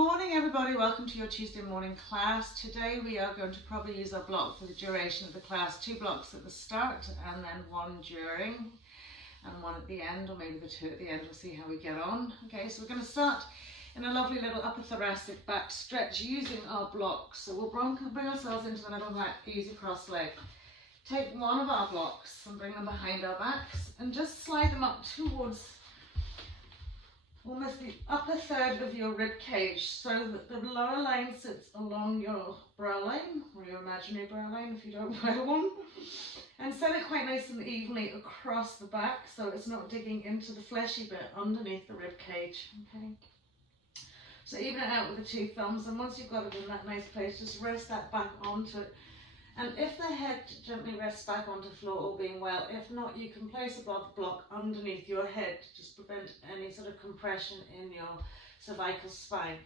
morning everybody, welcome to your Tuesday morning class. Today we are going to probably use our block for the duration of the class. 2 blocks at the start and then 1 during and 1 at the end, or maybe the 2 at the end. We'll see how we get on. Okay, so we're going to start in a lovely little upper thoracic back stretch using our blocks. So we'll bring ourselves into the middle back, easy cross leg. Take one of our blocks and bring them behind our backs and just slide them up towards almost the upper third of your rib cage, so that the lower line sits along your brow line, or your imaginary brow line if you don't wear one, and set it quite nice and evenly across the back so it's not digging into the fleshy bit underneath the rib cage. Okay, so even it out with the 2 thumbs, and once you've got it in that nice place, just rest that back onto it. And if the head gently rests back onto the floor, all being well. If not, you can place a block underneath your head to just prevent any sort of compression in your cervical spine.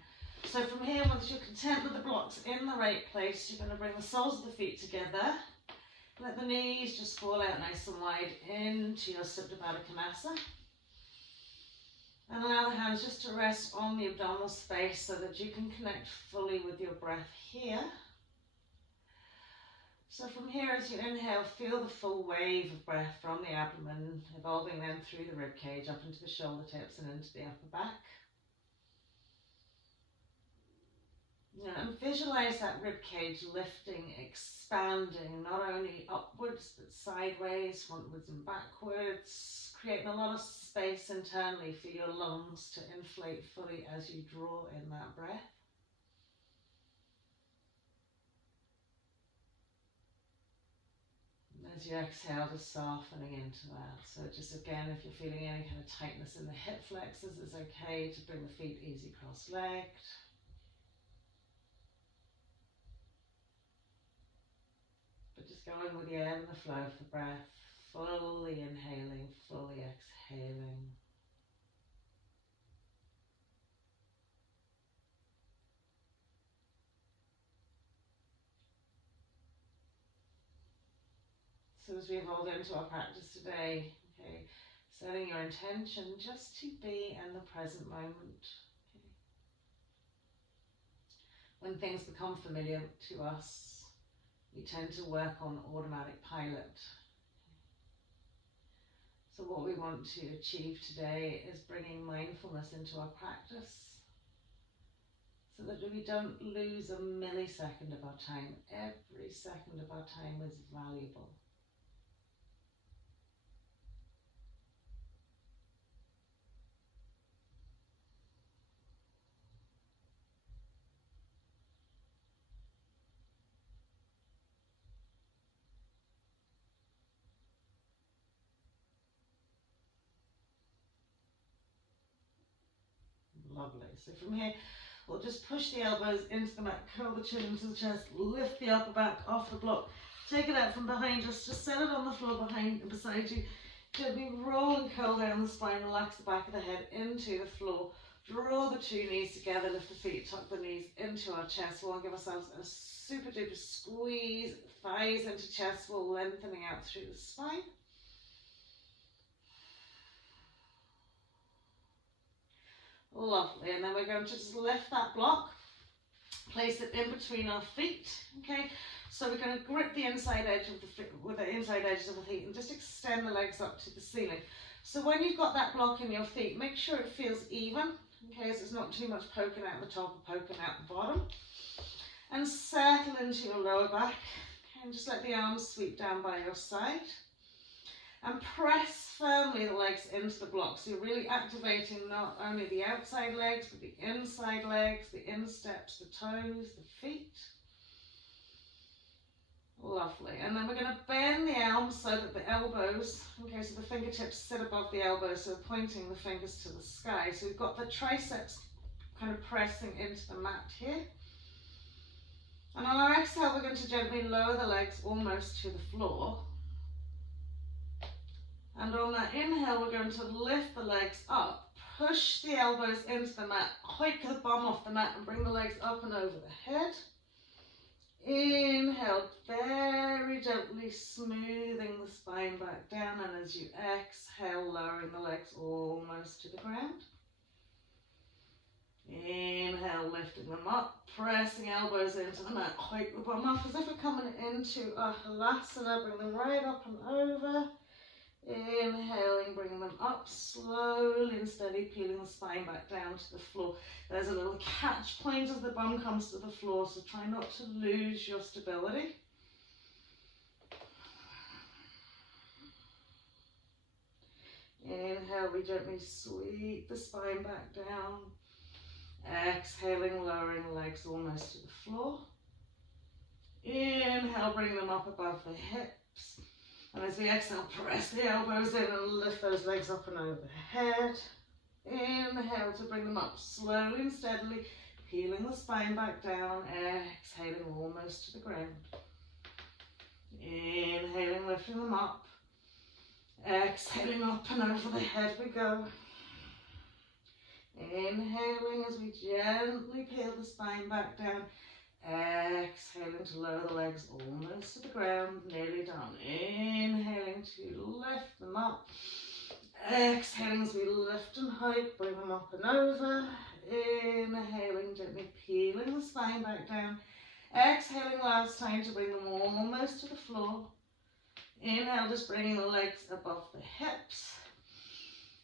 So from here, once you're content with the blocks in the right place, you're going to bring the soles of the feet together. Let the knees just fall out nice and wide into your Supta Baddha Konasana. And allow the hands just to rest on the abdominal space so that you can connect fully with your breath here. So from here, as you inhale, feel the full wave of breath from the abdomen, evolving then through the rib cage, up into the shoulder tips and into the upper back. And visualize that rib cage lifting, expanding, not only upwards but sideways, frontwards and backwards, creating a lot of space internally for your lungs to inflate fully as you draw in that breath. As you exhale, just softening into that. So just again, if you're feeling any kind of tightness in the hip flexors, it's okay to bring the feet easy cross-legged. But just going with the ebb and the flow of the breath, fully inhaling, fully exhaling. So as we evolve into our practice today, okay, setting your intention just to be in the present moment. Okay. When things become familiar to us, we tend to work on automatic pilot. So what we want to achieve today is bringing mindfulness into our practice so that we don't lose a millisecond of our time. Every second of our time is valuable. Lovely. So from here, we'll just push the elbows into the mat, curl the chin into the chest, lift the upper back off the block, take it out from behind us, just set it on the floor behind and beside you. Gently roll and curl down the spine, relax the back of the head into the floor. Draw the 2 knees together, lift the feet, tuck the knees into our chest wall, and give ourselves a super duper squeeze, thighs into chest wall, lengthening out through the spine. Lovely, and then we're going to just lift that block, place it in between our feet, okay? So we're going to grip the inside edge of the feet with the inside edges of the feet and just extend the legs up to the ceiling. So when you've got that block in your feet, make sure it feels even, okay, so it's not too much poking out the top or poking out the bottom. And settle into your lower back, okay, and just let the arms sweep down by your side. And press firmly the legs into the block. So you're really activating not only the outside legs, but the inside legs, the insteps, the toes, the feet. Lovely. And then we're going to bend the arms so that the elbows, okay, so the fingertips sit above the elbows, so pointing the fingers to the sky. So we've got the triceps kind of pressing into the mat here. And on our exhale, we're going to gently lower the legs almost to the floor. And on that inhale, we're going to lift the legs up, push the elbows into the mat, hike the bum off the mat and bring the legs up and over the head. Inhale, very gently smoothing the spine back down, and as you exhale, lowering the legs almost to the ground. Inhale, lifting them up, pressing elbows into the mat, hike the bum up as if we're coming into a halasana, bring them right up and over. Inhaling, bringing them up slowly and steady, peeling the spine back down to the floor. There's a little catch point as the bum comes to the floor, so try not to lose your stability. Inhale, we gently sweep the spine back down. Exhaling, lowering legs almost to the floor. Inhale, bring them up above the hips. And as we exhale, press the elbows in and lift those legs up and overhead. Inhale to bring them up slowly and steadily, peeling the spine back down. Exhaling almost to the ground. Inhaling, lifting them up. Exhaling up and over the head we go. Inhaling as we gently peel the spine back down. Exhaling to lower the legs almost to the ground, nearly done. Inhaling to lift them up. Exhaling as we lift and hike, bring them up and over. Inhaling, gently peeling the spine back down. Exhaling last time to bring them almost to the floor. Inhale, just bringing the legs above the hips.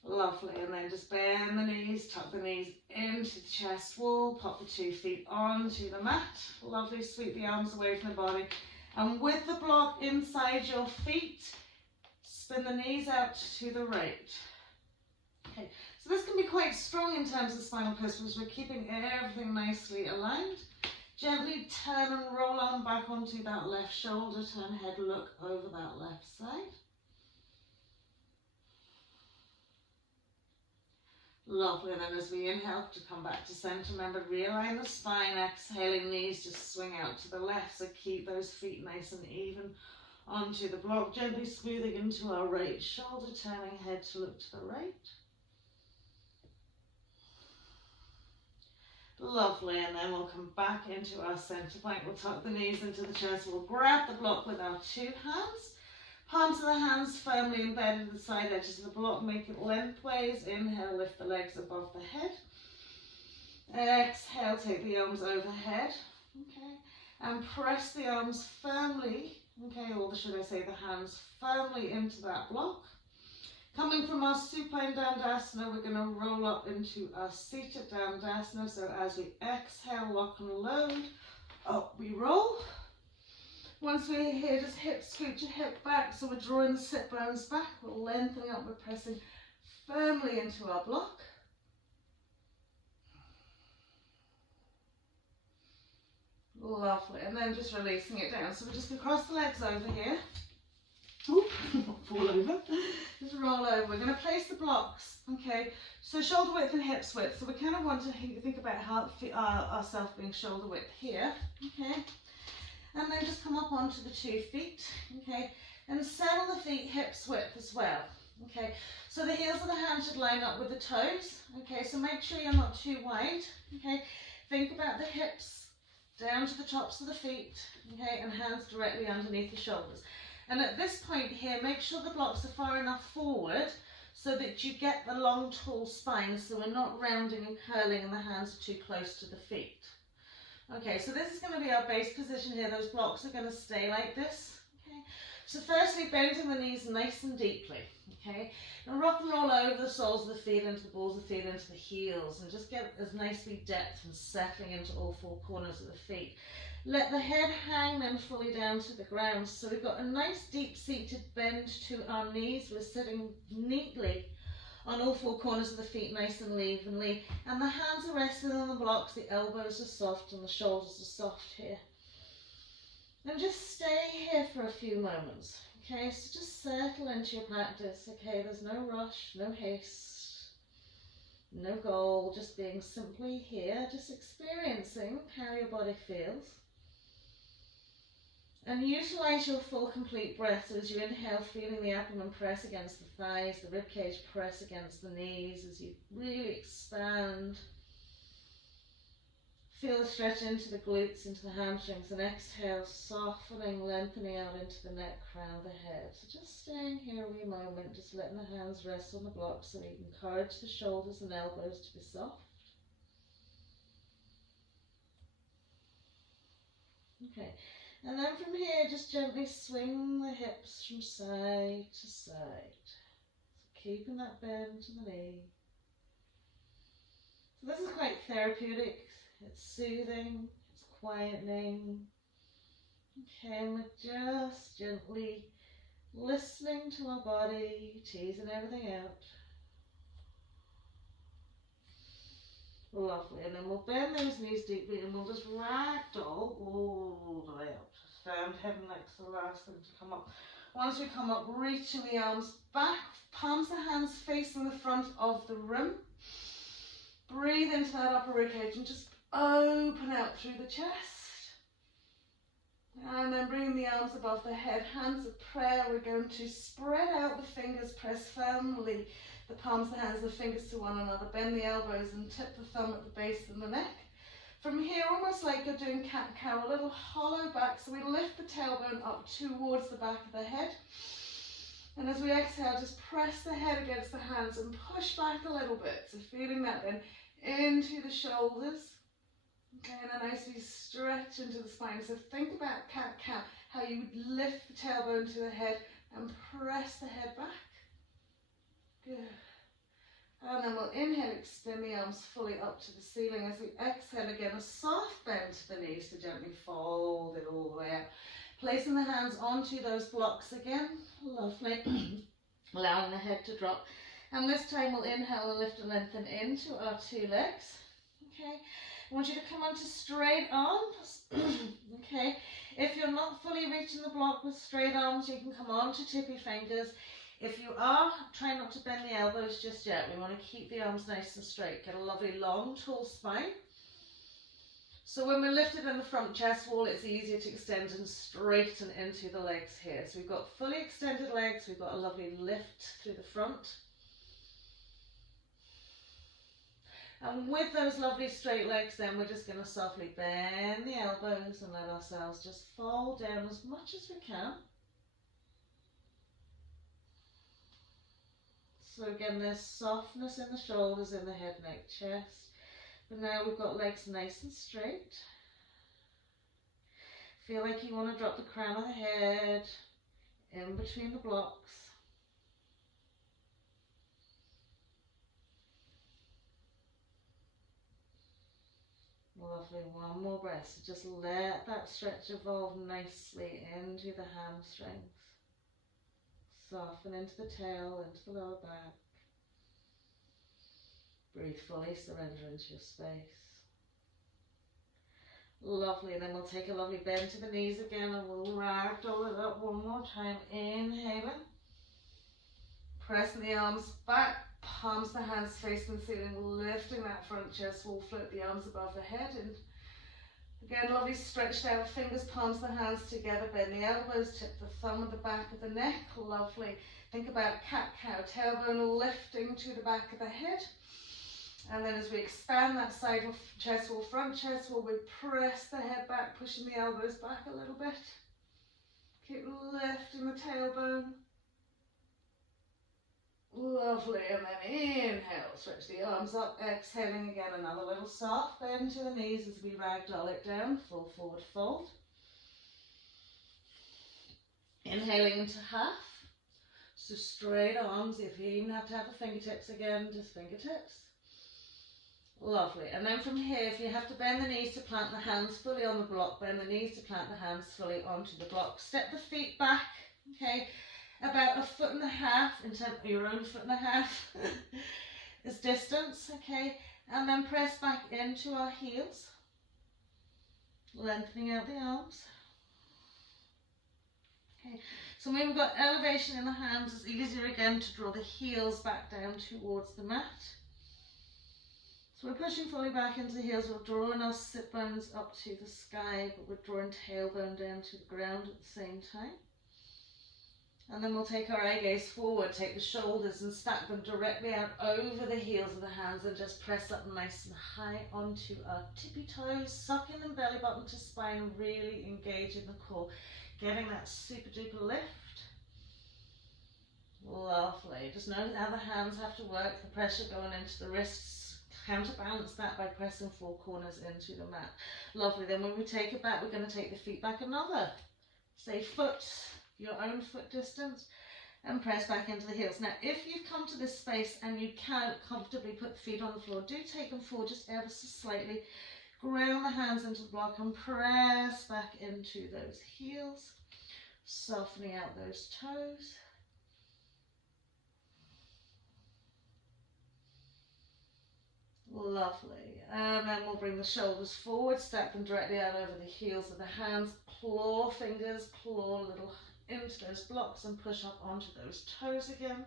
Lovely, and then just bend the knees, tuck the knees into the chest wall, pop the 2 feet onto the mat. Lovely, sweep the arms away from the body. And with the block inside your feet, spin the knees out to the right. Okay, so this can be quite strong in terms of spinal twist, we're keeping everything nicely aligned. Gently turn and roll on back onto that left shoulder, turn head, look over that left side. Lovely, and then as we inhale to come back to center, remember realign the spine, exhaling knees just swing out to the left, so keep those feet nice and even onto the block, gently smoothing into our right shoulder, turning head to look to the right. Lovely, and then we'll come back into our center plank. We'll tuck the knees into the chest. We'll grab the block with our 2 hands. Palms of the hands firmly embedded in the side edges of the block. Make it lengthways. Inhale, lift the legs above the head. Exhale, take the arms overhead. Okay, and press the arms firmly, okay, or should I say the hands firmly into that block. Coming from our supine dandasana, we're going to roll up into our seated dandasana. So as we exhale, lock and load, up we roll. Once we're here, just hip scoot your hip back. So we're drawing the sit bones back. We're lengthening up, we're pressing firmly into our block. Lovely, and then just releasing it down. So we're just going to cross the legs over here. Oop, not fall over. Just roll over. We're going to place the blocks, okay? So shoulder width and hips width. So we kind of want to think about how ourselves being shoulder width here, okay? And then just come up onto the 2 feet, okay? And settle the feet hips width as well, okay? So the heels of the hands should line up with the toes, okay? So make sure you're not too wide, okay? Think about the hips down to the tops of the feet, okay? And hands directly underneath the shoulders. And at this point here, make sure the blocks are far enough forward so that you get the long, tall spine, so we're not rounding and curling and the hands are too close to the feet. Okay, so this is going to be our base position here. Those blocks are going to stay like this. Okay, so firstly, bending the knees nice and deeply. Okay, and rock and roll over the soles of the feet into the balls of the feet into the heels, and just get as nicely depth and settling into all 4 corners of the feet. Let the head hang then fully down to the ground. So we've got a nice deep-seated bend to our knees. We're sitting neatly on all 4 corners of the feet, nice and evenly. And the hands are resting on the blocks. The elbows are soft and the shoulders are soft here. And just stay here for a few moments. Okay, so just settle into your practice. Okay, there's no rush, no haste, no goal. Just being simply here, just experiencing how your body feels. And utilize your full complete breath. So as you inhale, feeling the abdomen press against the thighs, the ribcage press against the knees as you really expand. Feel the stretch into the glutes, into the hamstrings, and exhale, softening, lengthening out into the neck, crown of the head. So just staying here a wee moment, just letting the hands rest on the blocks so you can encourage the shoulders and elbows to be soft. Okay, and then from here, just gently swing the hips from side to side. So keeping that bend to the knee. So this is quite therapeutic. It's soothing, it's quietening. Okay, and we're just gently listening to our body, teasing everything out. Lovely, and then we'll bend those knees deeply and we'll just ragdoll all the way up. Stand head and neck to the last thing to come up. Once we come up, reaching the arms back, palms of the hands facing the front of the room. Breathe into that upper ribcage and just open out through the chest. And then bring the arms above the head, hands of prayer. We're going to spread out the fingers, press firmly the palms of the hands and the fingers to one another. Bend the elbows and tip the thumb at the base of the neck. From here, almost like you're doing cat-cow, a little hollow back. So we lift the tailbone up towards the back of the head. And as we exhale, just press the head against the hands and push back a little bit. So feeling that then into the shoulders. Okay, and then nicely stretch into the spine. So think about cat-cow, how you would lift the tailbone to the head and press the head back. Good. And then we'll inhale, extend the arms fully up to the ceiling. As we exhale again, a soft bend to the knees to gently fold it all the way out. Placing the hands onto those blocks again. Lovely. Allowing the head to drop. And this time we'll inhale and lift and lengthen into our two legs. Okay. I want you to come onto straight arms. Okay. If you're not fully reaching the block with straight arms, you can come on to tippy fingers. If you are, try not to bend the elbows just yet. We want to keep the arms nice and straight. Get a lovely long, tall spine. So when we're lifted in the front chest wall, it's easier to extend and straighten into the legs here. So we've got fully extended legs. We've got a lovely lift through the front. And with those lovely straight legs, then we're just going to softly bend the elbows and let ourselves just fall down as much as we can. So again, there's softness in the shoulders, in the head, neck, chest. But now we've got legs nice and straight. Feel like you want to drop the crown of the head in between the blocks. Lovely, one more breath. So just let that stretch evolve nicely into the hamstrings. Soften into the tail, into the lower back. Breathe fully, surrender into your space. Lovely, and then we'll take a lovely bend to the knees again and we'll ragdoll it up one more time. Inhaling. Pressing the arms back, palms of the hands facing the ceiling, lifting that front chest wall, float the arms above the head. And again, lovely stretched out, fingers, palms of the hands together, bend the elbows, tip the thumb at the back of the neck. Lovely. Think about cat-cow, tailbone lifting to the back of the head. And then as we expand that side of chest wall, front chest wall, we press the head back, pushing the elbows back a little bit. Keep lifting the tailbone. Lovely, and then inhale, stretch the arms up, exhaling again, another little soft bend to the knees as we ragdoll it down, full forward fold. Inhaling into half, so straight arms, if you even have to have the fingertips again, just fingertips. Lovely, and then from here, if you have to bend the knees to plant the hands fully on the block, bend the knees to plant the hands fully onto the block. Step the feet back, okay? About 1.5 feet in terms of your own 1.5 feet is distance, okay? And then press back into our heels, lengthening out the arms. Okay, so when we've got elevation in the hands, it's easier again to draw the heels back down towards the mat. So we're pushing fully back into the heels, we're drawing our sit bones up to the sky, but we're drawing tailbone down to the ground at the same time. And then we'll take our eye gaze forward, take the shoulders and stack them directly out over the heels of the hands and just press up nice and high onto our tippy toes, sucking the belly button to spine, really engaging the core, getting that super duper lift. Lovely. Just notice how the hands have to work, the pressure going into the wrists, counterbalance that by pressing 4 corners into the mat. Lovely. Then when we take it back, we're going to take the feet back another, say foot, your own foot distance, and press back into the heels. Now, if you've come to this space and you can't comfortably put the feet on the floor, do take them forward just ever so slightly. Ground the hands into the block and press back into those heels, softening out those toes. Lovely. And then we'll bring the shoulders forward, step them directly out over the heels of the hands, claw fingers, claw a little into those blocks and push up onto those toes again.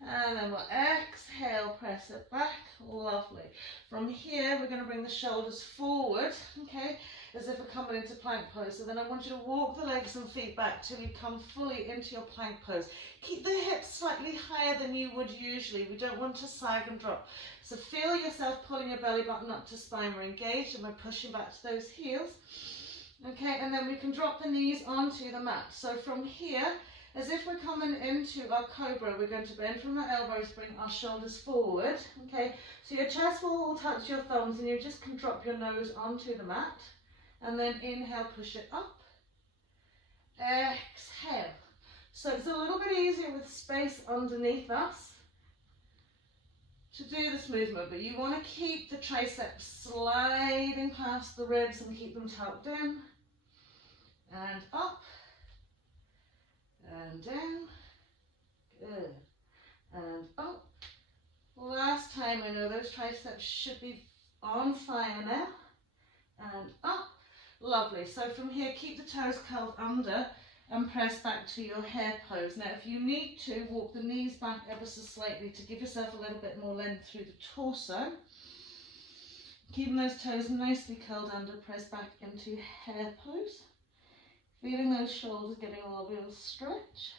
And then we'll exhale, press it back. Lovely. From here, we're going to bring the shoulders forward, okay, as if we're coming into plank pose. So then I want you to walk the legs and feet back till you come fully into your plank pose. Keep the hips slightly higher than you would usually. We don't want to sag and drop. So feel yourself pulling your belly button up to spine. We're engaged and we're pushing back to those heels. Okay, and then we can drop the knees onto the mat. So from here, as if we're coming into our cobra, we're going to bend from our elbows, bring our shoulders forward, okay? So your chest will touch your thumbs and you just can drop your nose onto the mat. And then inhale, push it up. Exhale. So it's a little bit easier with space underneath us to do this movement, but you want to keep the triceps sliding past the ribs and keep them tucked in. And up. And down, good, and up. Last time, I know those triceps should be on fire now, and up. Lovely. So from here, keep the toes curled under and press back to your hare pose. Now, if you need to, walk the knees back ever so slightly to give yourself a little bit more length through the torso. Keeping those toes nicely curled under, press back into hare pose. Feeling those shoulders getting a little stretch.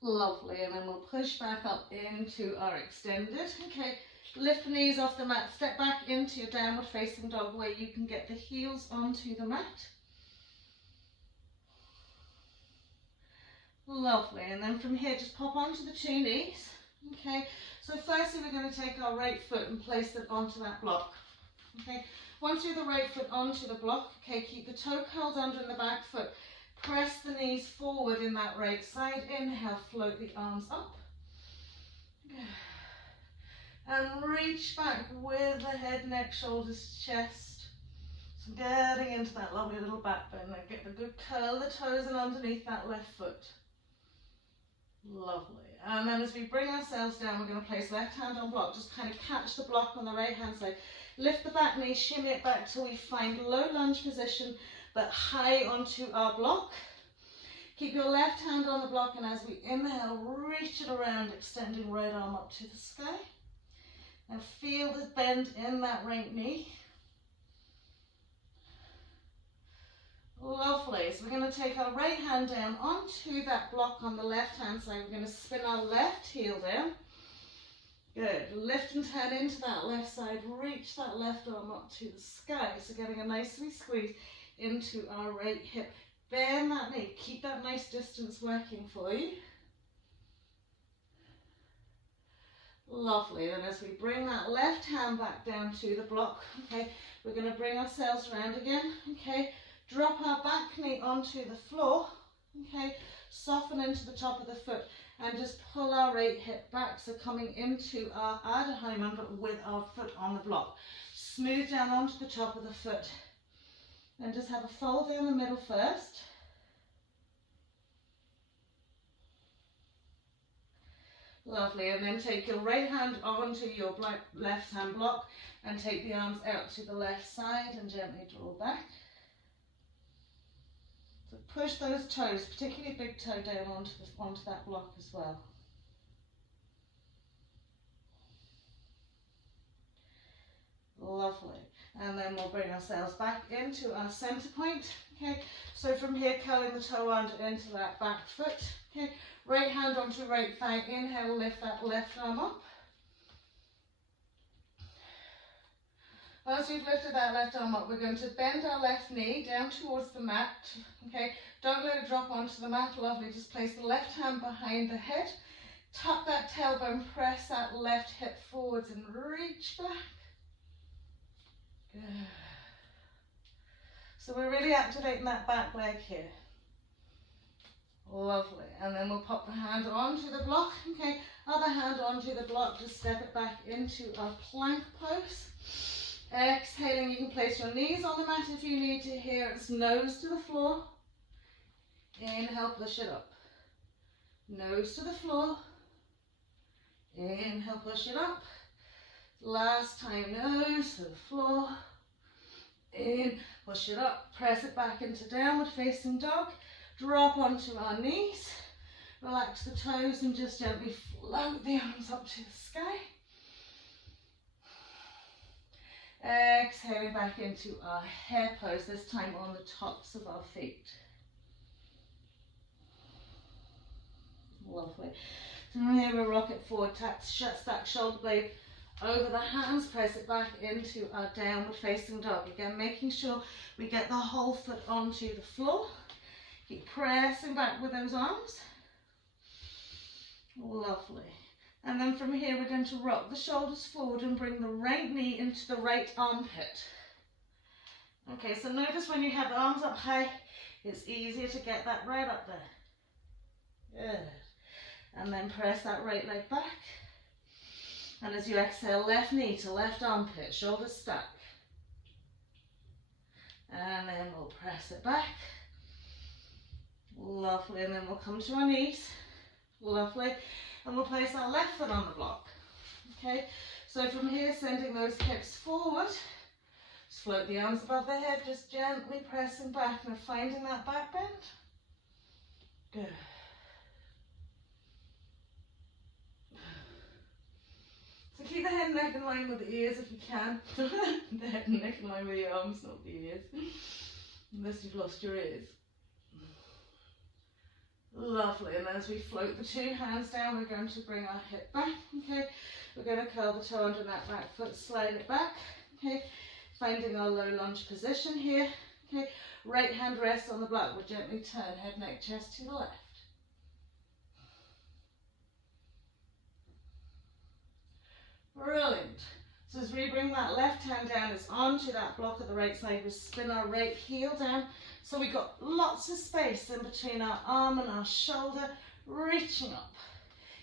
Lovely, and then we'll push back up into our extended. Okay, lift the knees off the mat, step back into your downward facing dog where you can get the heels onto the mat. Lovely, and then from here just pop onto the 2 knees. Okay, so firstly we're going to take our right foot and place it onto that block. Okay, once you're the right foot onto the block, okay, keep the toe curled under in the back foot. Press the knees forward in that right side. Inhale, float the arms up. And reach back with the head, neck, shoulders, chest. So getting into that lovely little back bend. Then get the good curl of the toes and underneath that left foot. Lovely. And then as we bring ourselves down, we're going to place left hand on block. Just kind of catch the block on the right hand side. Lift the back knee, shimmy it back till we find low lunge position, but high onto our block. Keep your left hand on the block, and as we inhale, reach it around, extending right arm up to the sky. And feel the bend in that right knee. Lovely. So we're going to take our right hand down onto that block on the left hand side. We're going to spin our left heel down. Good. Lift and turn into that left side. Reach that left arm up to the sky. So getting a nice squeeze into our right hip. Bend that knee. Keep that nice distance working for you. Lovely. And as we bring that left hand back down to the block, okay, we're going to bring ourselves around again, okay. Drop our back knee onto the floor, okay, soften into the top of the foot and just pull our right hip back, so coming into our Ardeheimen but with our foot on the block. Smooth down onto the top of the foot and just have a fold down the middle first. Lovely, and then take your right hand onto your left hand block and take the arms out to the left side and gently draw back. Push those toes, particularly big toe down onto that block as well. Lovely. And then we'll bring ourselves back into our center point. Okay, so from here, curling the toe under into that back foot. Okay, right hand onto right thigh. Inhale, lift that left arm up. Once we've lifted that left arm up, we're going to bend our left knee down towards the mat. Okay, don't let it drop onto the mat. Lovely. Just place the left hand behind the head. Tuck that tailbone, press that left hip forwards and reach back. Good. So we're really activating that back leg here. Lovely. And then we'll pop the hand onto the block. Okay, other hand onto the block. Just step it back into our plank pose. Exhaling, you can place your knees on the mat if you need to here. It's nose to the floor. Inhale, push it up. Nose to the floor. Inhale, push it up. Last time, nose to the floor. In, push it up. Press it back into downward facing dog. Drop onto our knees. Relax the toes and just gently float the arms up to the sky. Exhaling back into our hare pose, this time on the tops of our feet. Lovely. So from here we'll rock it forward, stack shoulder blade over the hands, press it back into our downward facing dog. Again, making sure we get the whole foot onto the floor. Keep pressing back with those arms. Lovely. And then from here, we're going to rock the shoulders forward and bring the right knee into the right armpit. Okay, so notice when you have the arms up high, it's easier to get that right up there. Good. And then press that right leg back. And as you exhale, left knee to left armpit, shoulders stack. And then we'll press it back. Lovely. And then we'll come to our knees. Lovely. And we'll place our left foot on the block. Okay, so from here, sending those hips forward, just float the arms above the head, just gently pressing back and finding that back bend. Good. So keep the head and neck in line with the ears if you can. The head and neck in line with the arms, not the ears. Unless you've lost your ears. Lovely, and as we float the two hands down, we're going to bring our hip back, okay? We're going to curl the toe under that back foot, slide it back, okay? Finding our low lunge position here, okay? Right hand rests on the block, we'll gently turn head, neck, chest to the left. Brilliant. So as we bring that left hand down, it's onto that block at the right side, we spin our right heel down. So we've got lots of space in between our arm and our shoulder, reaching up.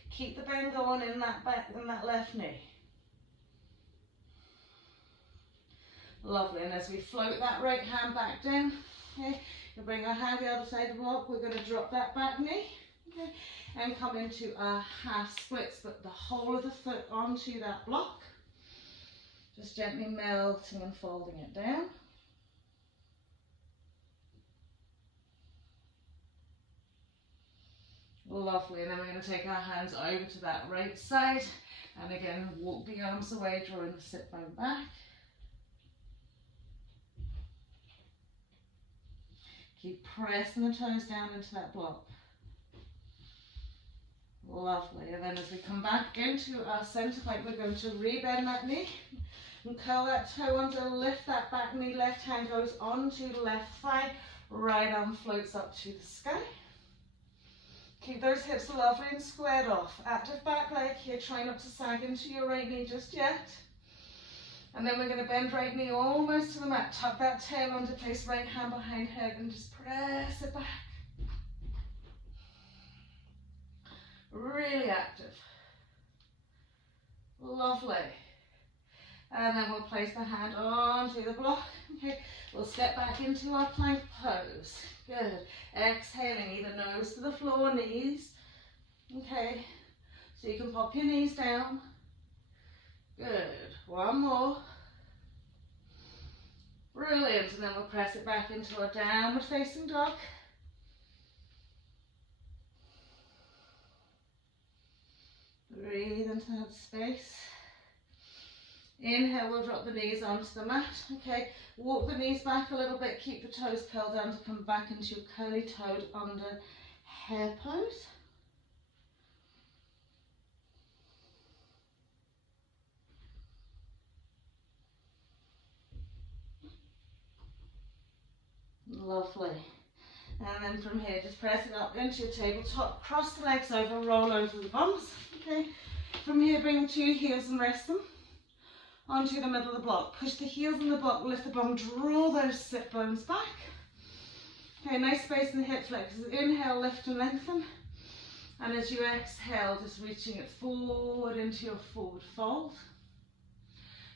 Keep the bend going in that back and that left knee. Lovely, and as we float that right hand back down, okay, we'll bring our hand the other side of the block, we're going to drop that back knee, okay, and come into our half splits, but the whole of the foot onto that block. Just gently melting and folding it down. Lovely, and then we're going to take our hands over to that right side, and again, walk the arms away, drawing the sit bone back. Keep pressing the toes down into that block. Lovely, and then as we come back into our center point, we're going to rebend that knee and curl that toe under, lift that back knee, left hand goes onto the left thigh, right arm floats up to the sky. Keep those hips lovely and squared off. Active back leg here, try not to sag into your right knee just yet. And then we're going to bend right knee almost to the mat, tuck that tail under, place right hand behind head and just press it back. Really active. Lovely. And then we'll place the hand onto the block. Okay, we'll step back into our plank pose. Good. Exhaling, either nose to the floor, knees. Okay, so you can pop your knees down. Good. One more. Brilliant. And then we'll press it back into our downward facing dog. Breathe into that space. Inhale, we'll drop the knees onto the mat. Okay, walk the knees back a little bit, keep the toes curled down to come back into your curly toed under hare pose. then from here, just press it up into your tabletop, cross the legs over, roll over the bums. Okay. From here, bring the 2 heels and rest them onto the middle of the block. Push the heels in the block, lift the bum, draw those sit bones back. Okay, nice space in the hip flexors. Inhale, lift and lengthen. And as you exhale, just reaching it forward into your forward fold.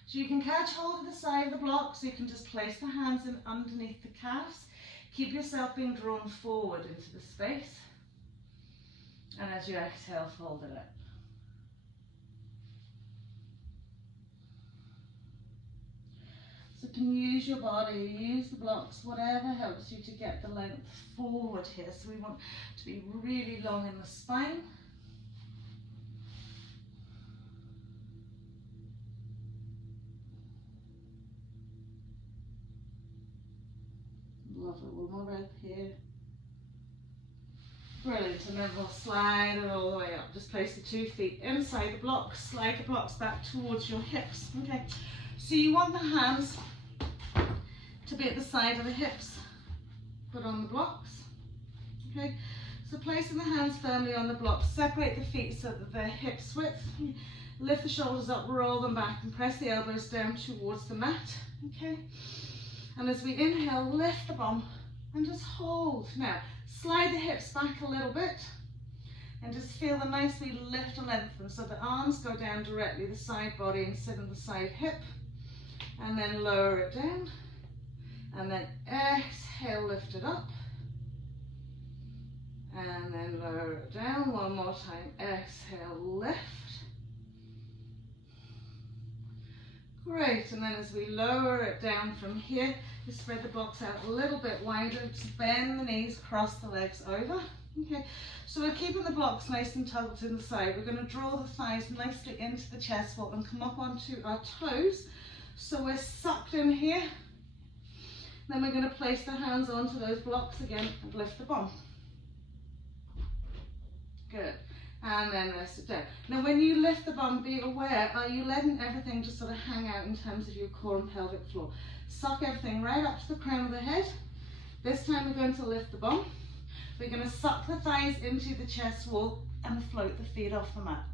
So you can catch hold of the side of the block, so you can just place the hands in underneath the calves. Keep yourself being drawn forward into the space. And as you exhale, fold it up. So you can use your body, use the blocks, whatever helps you to get the length forward here. So we want to be really long in the spine. Love it, one more breath here. Brilliant, and then we'll slide it all the way up. Just place the 2 feet inside the blocks, slide the blocks back towards your hips. Okay, so you want the hands to be at the side of the hips. Put on the blocks. Okay, so placing the hands firmly on the blocks, separate the feet so that they're hips width. Lift the shoulders up, roll them back, and press the elbows down towards the mat. Okay, and as we inhale, lift the bum and just hold. Now, slide the hips back a little bit and just feel the nicely lift and lengthen. So the arms go down directly, the side body, and sit on the side hip. And then lower it down. And then exhale, lift it up. And then lower it down. One more time. Exhale, lift. Great, and then as we lower it down from here, we spread the blocks out a little bit wider, just bend the knees, cross the legs over. Okay, so we're keeping the blocks nice and tucked inside. We're going to draw the thighs nicely into the chest wall and come up onto our toes. So we're sucked in here. Then we're going to place the hands onto those blocks again and lift the bum. Good. And then rest it down. Now when you lift the bum, be aware, are you letting everything just sort of hang out in terms of your core and pelvic floor? Suck everything right up to the crown of the head. This time we're going to lift the bum. We're going to suck the thighs into the chest wall and float the feet off the mat.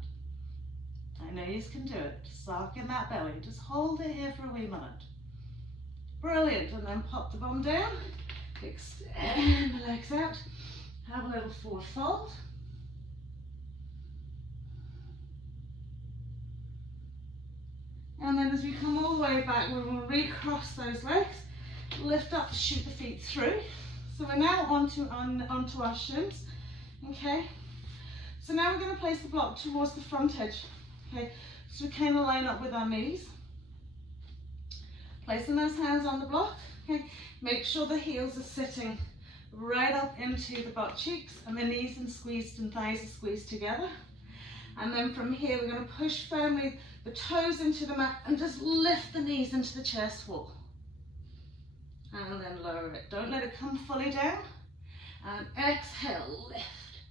I know you can do it. Suck in that belly. Just hold it here for a wee minute. Brilliant. And then pop the bum down. Extend the legs out. Have a little forward fold. And then as we come all the way back, we will recross those legs, lift up, shoot the feet through. So we're now onto our shins, okay? So now we're going to place the block towards the front edge, okay? So we kind of line up with our knees. Placing those hands on the block, okay? Make sure the heels are sitting right up into the butt cheeks and the knees and thighs are squeezed together. And then from here, we're going to push firmly the toes into the mat and just lift the knees into the chest wall. And then lower it. Don't let it come fully down. And exhale, lift.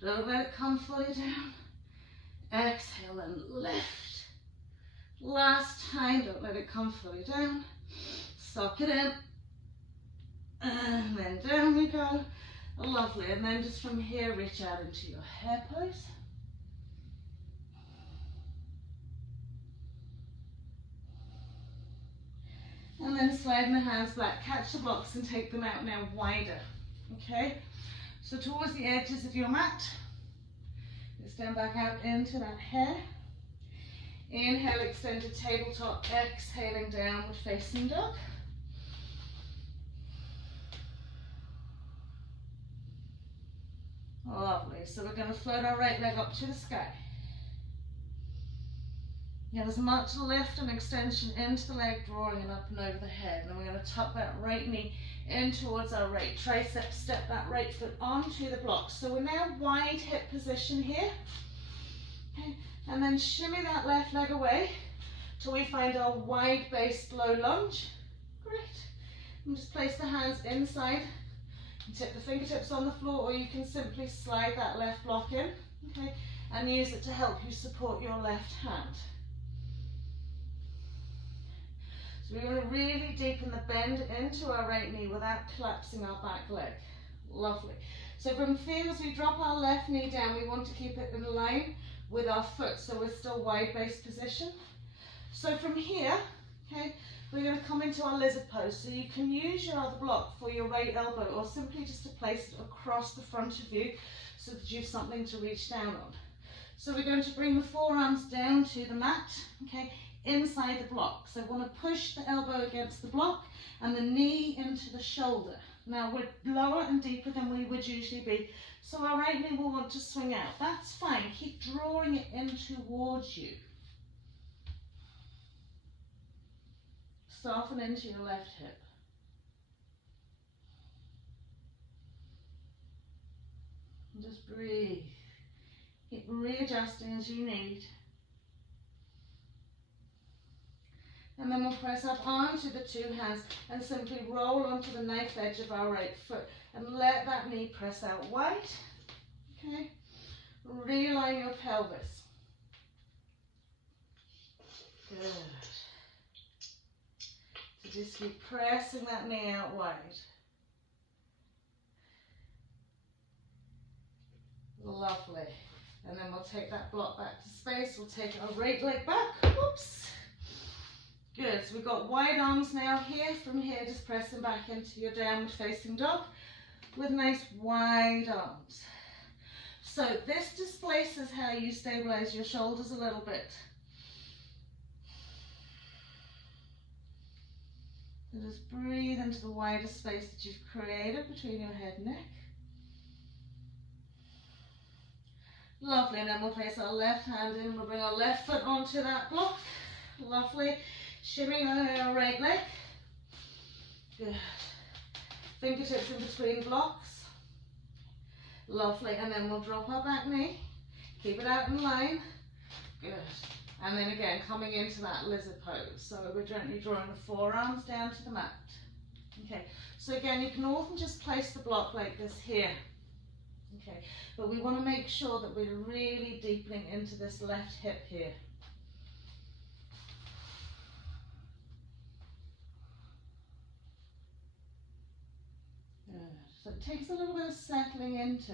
Don't let it come fully down. Exhale and lift. Last time, don't let it come fully down. Suck it in. And then down we go. Lovely. And then just from here, reach out into your hair pose. And then sliding the hands back, catch the blocks and take them out now wider, okay? So towards the edges of your mat, extend back out into that hair. Inhale, extended tabletop, exhaling downward facing dog. Lovely, so we're going to float our right leg up to the sky. Get as much lift and extension into the leg, drawing it up and over the head. And then we're going to tuck that right knee in towards our right tricep, step that right foot onto the block. So we're now wide hip position here. Okay. And then shimmy that left leg away till we find our wide based low lunge. Great. And just place the hands inside. You tip the fingertips on the floor, or you can simply slide that left block in, okay, and use it to help you support your left hand. So we're going to really deepen the bend into our right knee without collapsing our back leg. Lovely. So from here, as we drop our left knee down, we want to keep it in line with our foot, so we're still wide base position. So from here, okay, we're going to come into our lizard pose. So you can use your other block for your right elbow, or simply just to place it across the front of you so that you have something to reach down on. So we're going to bring the forearms down to the mat, okay, inside the block. So we want to push the elbow against the block and the knee into the shoulder. Now we're lower and deeper than we would usually be, so our right knee will want to swing out. That's fine. Keep drawing it in towards you. Soften into your left hip. And just breathe. Keep readjusting as you need. And then we'll press up onto the two hands and simply roll onto the knife edge of our right foot and let that knee press out wide. Okay? Realign your pelvis. Good. So just keep pressing that knee out wide. Lovely. And then we'll take that block back to space. We'll take our right leg back. Whoops. Good, so we've got wide arms now here. From here, just pressing back into your downward facing dog with nice wide arms. So this displaces how you stabilize your shoulders a little bit. So just breathe into the wider space that you've created between your head and neck. Lovely, and then we'll place our left hand in. We'll bring our left foot onto that block. Lovely. Shimming our right leg. Good. Fingertips in between blocks. Lovely. And then we'll drop our back knee. Keep it out in line. Good. And then again, coming into that lizard pose. So we're gently drawing the forearms down to the mat. Okay. So again, you can often just place the block like this here. Okay. But we want to make sure that we're really deepening into this left hip here. So it takes a little bit of settling into.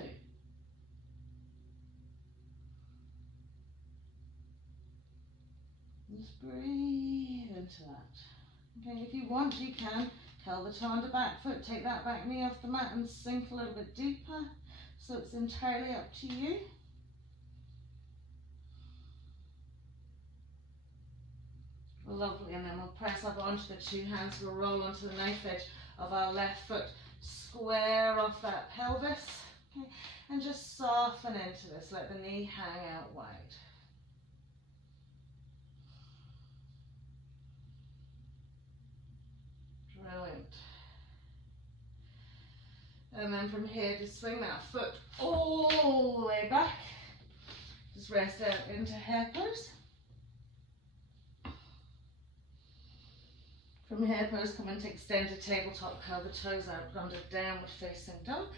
Just breathe into that. Okay, if you want, you can curl the toe under back foot, take that back knee off the mat and sink a little bit deeper. So it's entirely up to you. Lovely, and then we'll press up onto the two hands. We'll roll onto the knife edge of our left foot. Square off that pelvis, okay, and just soften into this. Let the knee hang out wide. Brilliant. And then from here, just swing that foot all the way back. Just rest out into hare pose. From hare pose, come into extended tabletop, curl the toes out under downward facing dog.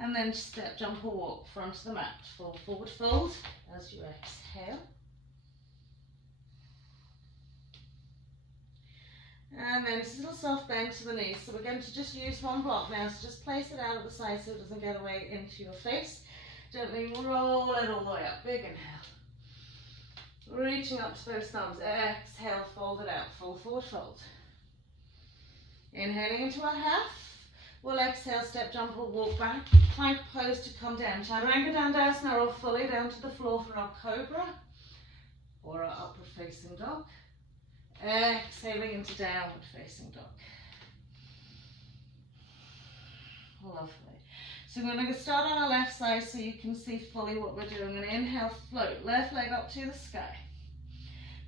And then step, jump or walk front to the mat. Forward fold as you exhale. And then just a little soft bend to the knees. So we're going to just use one block now. So just place it out at the side so it doesn't get away into your face. Gently roll it all the way up. Big inhale. Reaching up to those thumbs. Exhale, fold it out. Full forward fold. Inhaling into our half. We'll exhale, step, jump or walk back. Plank pose to come down. Chaturanga Dandasana or fully down to the floor for our cobra or our upward facing dog. Exhaling into downward facing dog. Lovely. So we're going to start on our left side so you can see fully what we're doing. And inhale, float. Left leg up to the sky.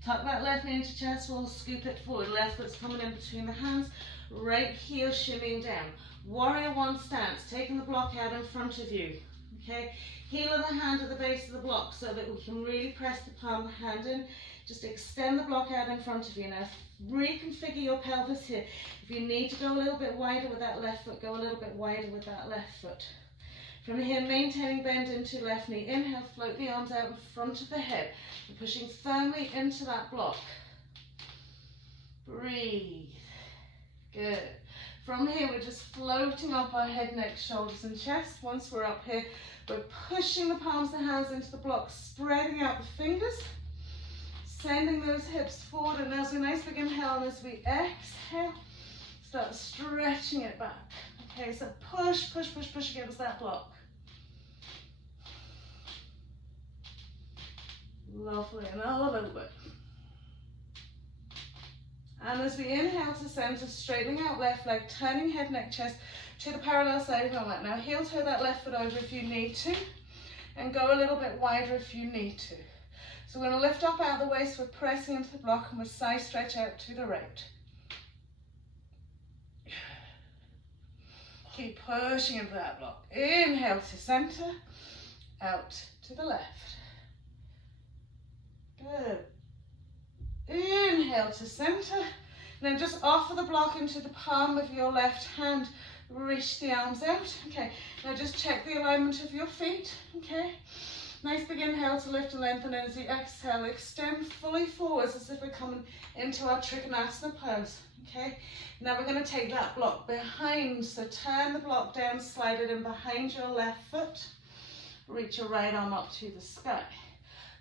Tuck that left knee into chest wall, scoop it forward. Left foot's coming in between the hands. Right heel shimmying down. Warrior one stance, taking the block out in front of you. Okay, heel of the hand at the base of the block so that we can really press the palm of the hand in. Just extend the block out in front of you. Now reconfigure your pelvis here. If you need to go a little bit wider with that left foot, go a little bit wider with that left foot. From here, maintaining bend into left knee. Inhale, float the arms out in front of the head. You're pushing firmly into that block. Breathe. Good. From here, we're just floating up our head, neck, shoulders and chest. Once we're up here, we're pushing the palms of the hands into the block, spreading out the fingers, sending those hips forward. And as we nice big inhale and as we exhale, start stretching it back. Okay, so push, push, push, push against that block. Lovely, another little bit. And as we inhale to center, straightening out left leg, turning head, neck, chest to the parallel side of your mat. Now heel toe that left foot over if you need to, and go a little bit wider if you need to. So we're going to lift up out of the waist, we're pressing into the block, and we're side stretch out to the right. Keep pushing into that block. Inhale to center, out to the left. Good. Inhale to center. Then just offer the block into the palm of your left hand. Reach the arms out. Okay. Now just check the alignment of your feet. Okay. Nice big inhale to lift and lengthen. And as you exhale, extend fully forwards as if we're coming into our Trikonasana pose. Okay. Now we're going to take that block behind. So turn the block down, slide it in behind your left foot. Reach your right arm up to the sky.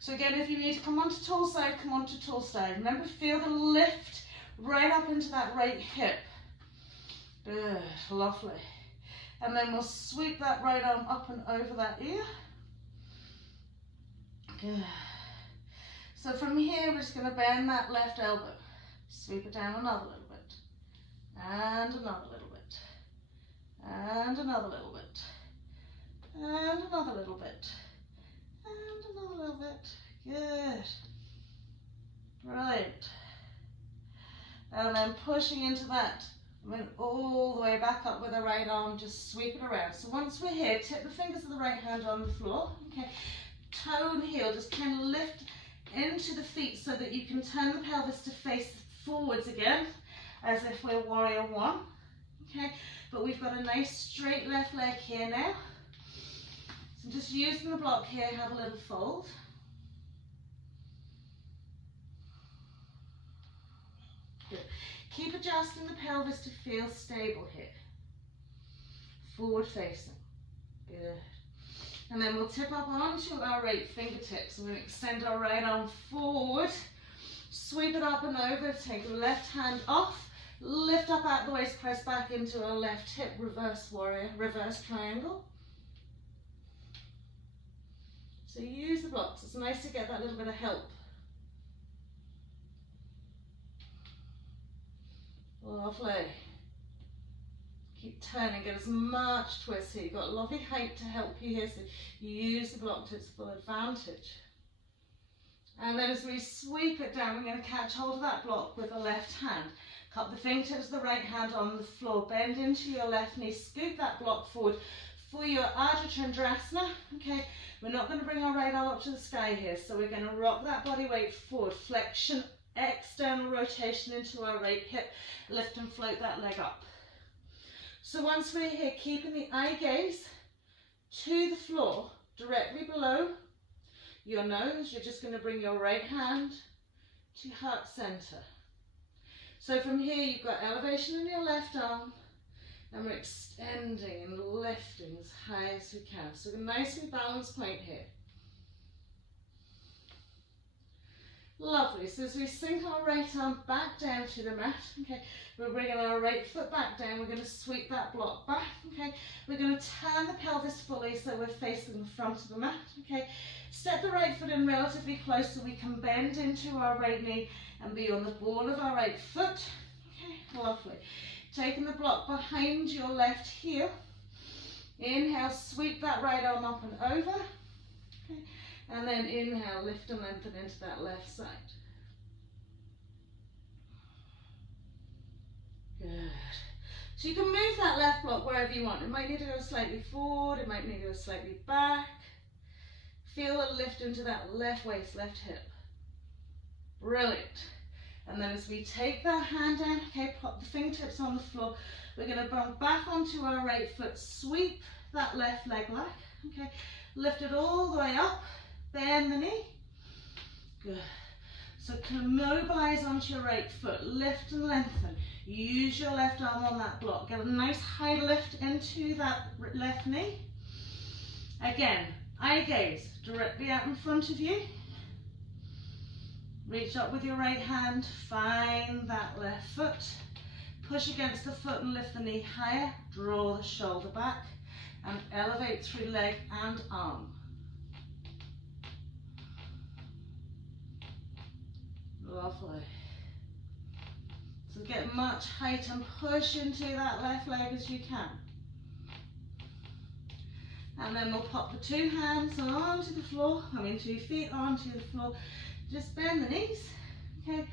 So again, if you need to come onto tall side, come onto tall side. Remember, feel the lift right up into that right hip. Good, lovely. And then we'll sweep that right arm up and over that ear. Good. So from here, we're just going to bend that left elbow. Sweep it down another little bit. And another little bit. And another little bit. And another little bit. And another little bit. Good. Brilliant. And then pushing into that. Went all the way back up with the right arm, just sweep it around. So once we're here, tip the fingers of the right hand on the floor. Okay. Toe and heel, just kind of lift into the feet so that you can turn the pelvis to face forwards again, as if we're warrior one. Okay. But we've got a nice straight left leg here now. So just using the block here, have a little fold. Good. Keep adjusting the pelvis to feel stable here. Forward facing. Good. And then we'll tip up onto our right fingertips. We're going to extend our right arm forward. Sweep it up and over. Take the left hand off. Lift up out the waist, press back into our left hip. Reverse warrior, reverse triangle. So use the blocks. It's nice to get that little bit of help. Lovely. Keep turning, get as much twist here. You've got a lovely height to help you here, so use the block to its full advantage. And then as we sweep it down, we're going to catch hold of that block with the left hand. Cup the fingertips of the right hand on the floor, bend into your left knee, scoop that block forward for your Ardha Chandrasana. Okay, we're not going to bring our right arm up to the sky here, so we're going to rock that body weight forward, flexion, external rotation into our right hip, lift and float that leg up. So once we're here, keeping the eye gaze to the floor, directly below your nose, you're just going to bring your right hand to heart center. So from here, you've got elevation in your left arm, and we're extending and lifting as high as we can. So a nicely balanced point here. Lovely. So as we sink our right arm back down to the mat, okay, we're bringing our right foot back down. We're going to sweep that block back, okay. We're going to turn the pelvis fully so we're facing the front of the mat, okay. Step the right foot in relatively close so we can bend into our right knee and be on the ball of our right foot, okay. Lovely. Taking the block behind your left heel. Inhale, sweep that right arm up and over, okay. And then inhale, lift and lengthen into that left side. Good. So you can move that left block wherever you want. It might need to go slightly forward, it might need to go slightly back. Feel a lift into that left waist, left hip. Brilliant. And then as we take that hand down, okay, pop the fingertips on the floor. We're going to bump back onto our right foot, sweep that left leg back, okay. Lift it all the way up. Bend the knee. Good. So mobilize onto your right foot, lift and lengthen. Use your left arm on that block. Get a nice high lift into that left knee. Again, eye gaze directly out in front of you. Reach up with your right hand, find that left foot. Push against the foot and lift the knee higher. Draw the shoulder back and elevate through leg and arm. Lovely. So get much height and push into that left leg as you can. And then we'll pop the two hands onto the floor, 2 feet onto the floor. Just bend the knees, okay?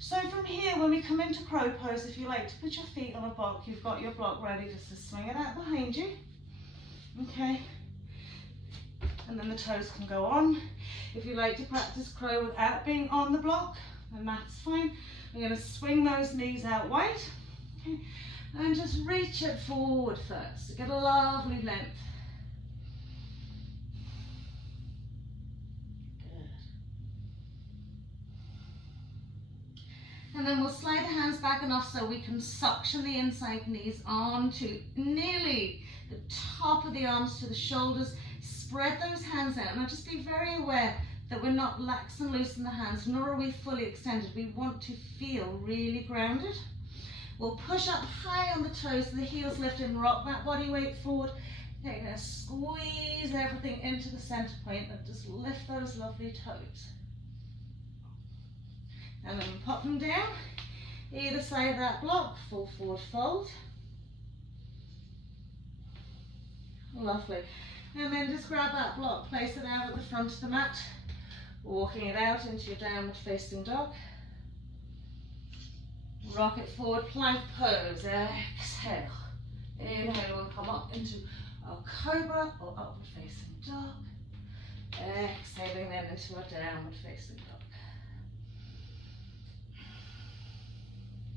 So from here, when we come into crow pose, if you like to put your feet on a block, you've got your block ready just to swing it out behind you, okay? And then the toes can go on. If you like to practice crow without being on the block, then that's fine. We're going to swing those knees out wide, okay? And just reach it forward first to get a lovely length. And then we'll slide the hands back enough so we can suction the inside knees onto nearly the top of the arms to the shoulders. Spread those hands out. Now just be very aware that we're not lax and loose in the hands, nor are we fully extended. We want to feel really grounded. We'll push up high on the toes so the heels lift and rock that body weight forward. Okay, now squeeze everything into the center point and just lift those lovely toes. And then pop them down, either side of that block, full forward fold. Lovely. And then just grab that block, place it out at the front of the mat, walking it out into your downward facing dog. Rock it forward, plank pose, exhale. Inhale and come up into a cobra or upward facing dog. Exhaling then into a downward facing dog.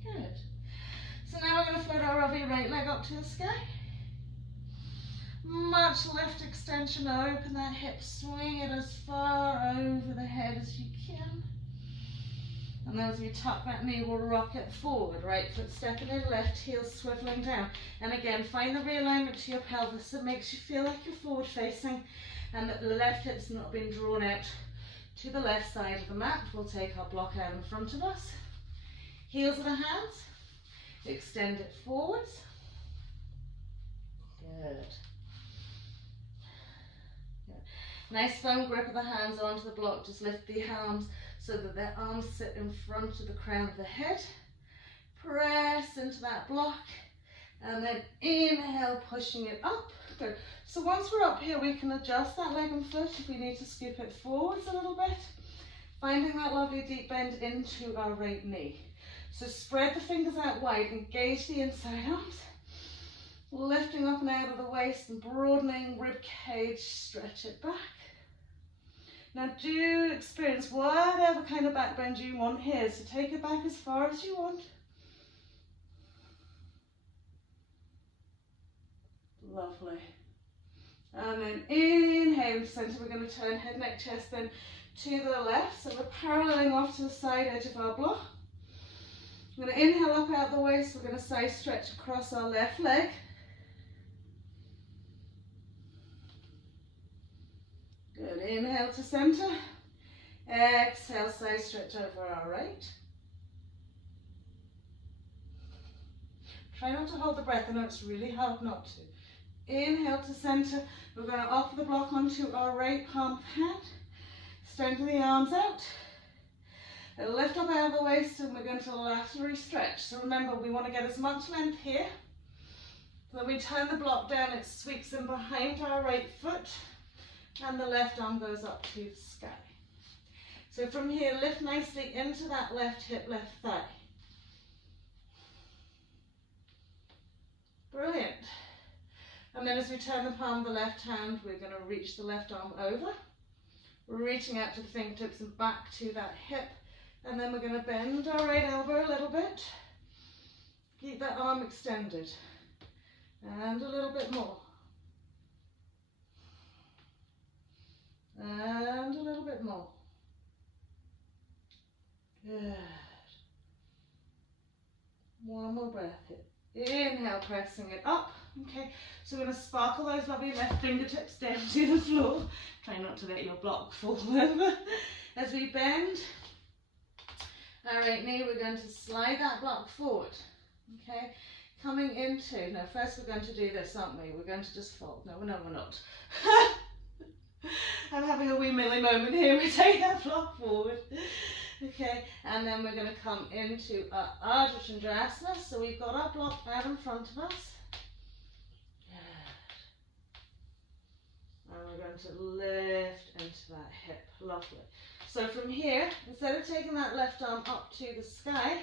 Good. So now we're going to float our lovely right leg up to the sky. Much lift, extension, open that hip, swing it as far over the head as you can. And then as we tuck that knee, we'll rock it forward. Right foot stepping in, left heel swiveling down. And again, find the realignment to your pelvis that makes you feel like you're forward facing and that the left hip's not being drawn out to the left side of the mat. We'll take our block out in front of us. Heels of the hands, extend it forwards. Good. Nice firm grip of the hands onto the block. Just lift the arms so that their arms sit in front of the crown of the head. Press into that block and then inhale, pushing it up. Good. So once we're up here, we can adjust that leg and foot if we need to scoop it forwards a little bit. Finding that lovely deep bend into our right knee. So spread the fingers out wide, engage the inside arms, lifting up and out of the waist and broadening rib cage, stretch it back. Now do experience whatever kind of back bend you want here, so take it back as far as you want. Lovely. And then inhale, center, we're going to turn head, neck, chest then to the left, so we're paralleling off to the side edge of our block. We're going to inhale up out the waist, we're going to side stretch across our left leg. Good, inhale to center. Exhale, side stretch over our right. Try not to hold the breath, I know it's really hard not to. Inhale to center, we're going to offer the block onto our right palm of hand. Strengthen the arms out. Lift up out of the waist and we're going to laterally stretch. So remember, we want to get as much length here. So when we turn the block down, it sweeps in behind our right foot and the left arm goes up to the sky. So from here, lift nicely into that left hip, left thigh. Brilliant. And then as we turn the palm of the left hand, we're going to reach the left arm over. We're reaching out to the fingertips and back to that hip. And then we're going to bend our right elbow a little bit. Keep that arm extended. And a little bit more. And a little bit more. more breath here. Inhale, pressing it up. Okay, so we're going to sparkle those lovely left fingertips down to the floor. Try not to let your block fall over as we bend. Our right knee, we're going to slide that block forward. Okay, coming into, now first we're going to do this, aren't we? We're going to just fold. No, we're not. I'm having a wee Millie moment here. We take that block forward. Okay, and then we're going to come into our Ardha Chandrasana. So we've got our block out in front of us. And we're going to lift into that hip. Lovely. So from here, instead of taking that left arm up to the sky,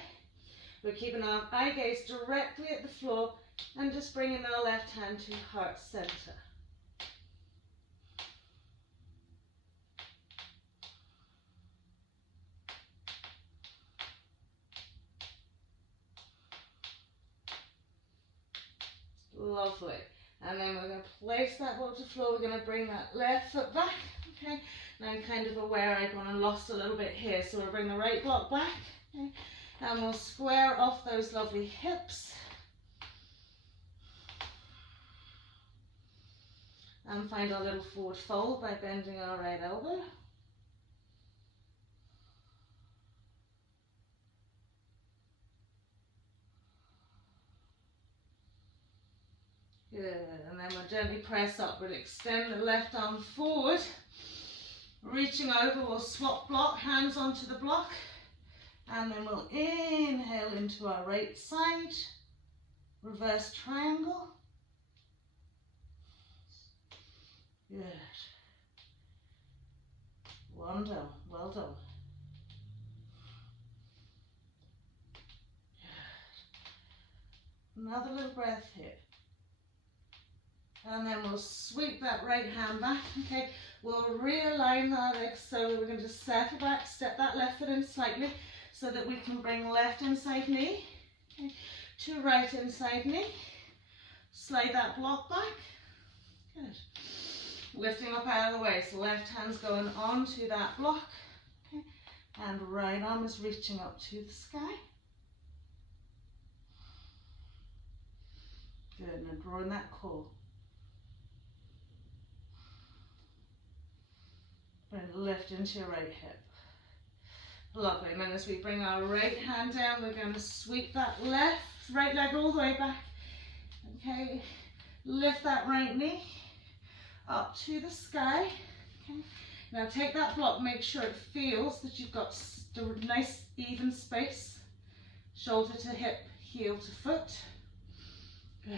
we're keeping our eye gaze directly at the floor and just bringing our left hand to heart center. Lovely. And then we're going to place that block to the floor. We're going to bring that left foot back. Okay. Now I'm kind of aware I've gone and lost a little bit here. So we'll bring the right block back. Okay. And we'll square off those lovely hips. And find our little forward fold by bending our right elbow. Good, and then we'll gently press up. We'll extend the left arm forward, reaching over, we'll swap block, hands onto the block, and then we'll inhale into our right side, reverse triangle. Good. One down, well done. Good. Another little breath here. And then we'll sweep that right hand back, okay? We'll realign our legs, so we're going to just settle back, step that left foot in slightly so that we can bring left inside knee, okay, to right inside knee. Slide that block back. Good. Lifting up out of the way, so left hand's going onto that block, okay, and right arm is reaching up to the sky. Good, now drawing that core. And lift into your right hip. Lovely. And then as we bring our right hand down, we're going to sweep that right leg all the way back. Okay. Lift that right knee up to the sky. Okay. Now take that block, make sure it feels that you've got a nice even space. Shoulder to hip, heel to foot. Good.